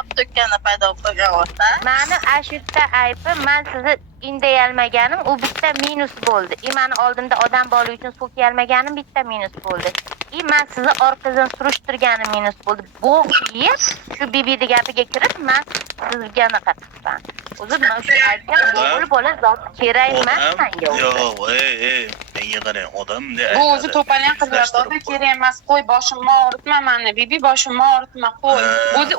qop to'kkani paydo bo'lgan o'rta. Mani ashutta aybim, men sizni indayolmaganim u bitta minus bo'ldi. Meni oldimda odam borligi uchun so'kayolmaganim bitta minus bo'ldi. Men sizni orqadan surishtirganim minus bo'ldi. Bu yil shu bibidi gapiga kirib men sizga anaqa qildim. O'zi men shu aytgan o'g'il bola zot kerak emas menga. Yo'q, menga qarang, odam bu o'zi to'palgan qizlarga kerak emas. Qo'y, boshimni og'ritma meni, bibi boshimni og'ritma, qo'y.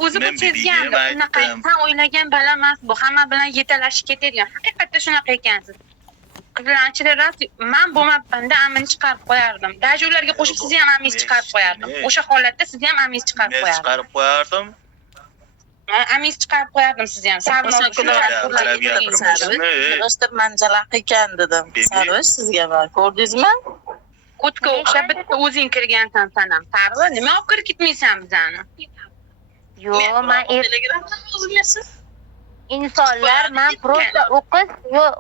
O'zi bu sezgandi. Unaqa sen o'ylagan bala emas bu. Hamma bilan yetalashib ketadigan. Haqiqatda shunaqa ekansiz. Qizlarchilar men bo'lmabanda amini chiqarib qo'yardim. Даже ularga qo'shib sizni ham amingiz chiqarib qo'yardim. O'sha holatda sizni ham amingiz chiqarib qo'yardim. Chiqarib qo'yardim. Amingiz chiqarib qo'yardim sizni ham. Rosta manjalaq ekan dedim. Sarvish sizga bor. Ko'rdingizmi? Ko'tga o'xshab bitta o'zing kirgansan sanam. Tarvi, nima olib kirib ketmaysan bizani? Yo'q, men Telegramda o'zingizsiz. insonlar men просто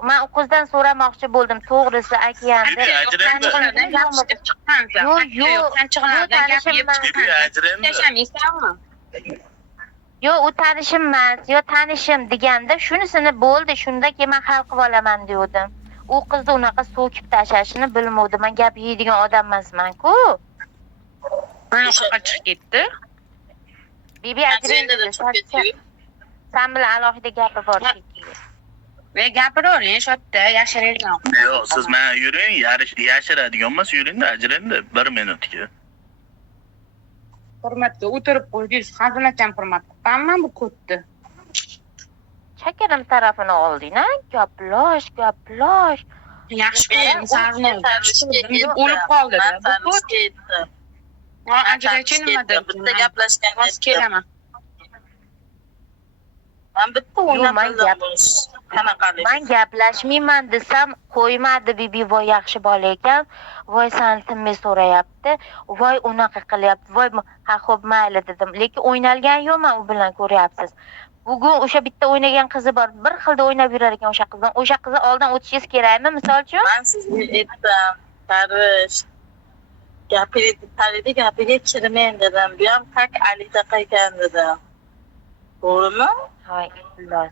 men o'qizdan so'ramoqchi bo'ldim, to'g'risi aytganda. Yo'q, u tanishim emas, yo tanishim deganda shunisini bo'ldi, shunda keyin men hal qilib olaman degandim. U qizni unaqa so'kib tashlashini bilmovdim. Men gap yeydigan odam emasman-ku. Mana yo'qqa chiqib ketdi. Bibi ajraydi. Sen bilan alohida gapi bor shekilli. Ve gapiravering, shodda yashiraydigan. Yo'q, siz men yuring, yashiradigan emas, yuringda ajrangda 1 minutga. Hurmatga o'tirib qo'ydingiz, hazilacham hurmat qilganman bu ko'tdi. Shakirim tarafini olding-a? Gaplash. Yaxshi ko'ring, sarni. O'lib qoldi-da. Bu ketdi. Ajraychi nimadir? Bitta gaplashgan. Hozir kelaman. Men bitta o'ynab Men gaplashmayman desam qo'ymadi bibi, voy yaxshi bola ekan. Voy seni tinmay so'rayapti. Voy unaqa qilyapti. Voy ha xo'p mayli dedim. Lekin o'ynalgan yo'qman u bilan, ko'ryapsiz. Bugun o'sha bitta o'ynagan qizi bor. Bir xilda o'ynab yurar ekan o'sha qizdan. O'sha qizni oldin o'tishingiz kerakmi, misol uchun? Men sizga aytdim, Parvish. Gapiga kirmang dedim. Bu ham haq Alidaqa ekan dedim. To'g'rimi? Hay, illos.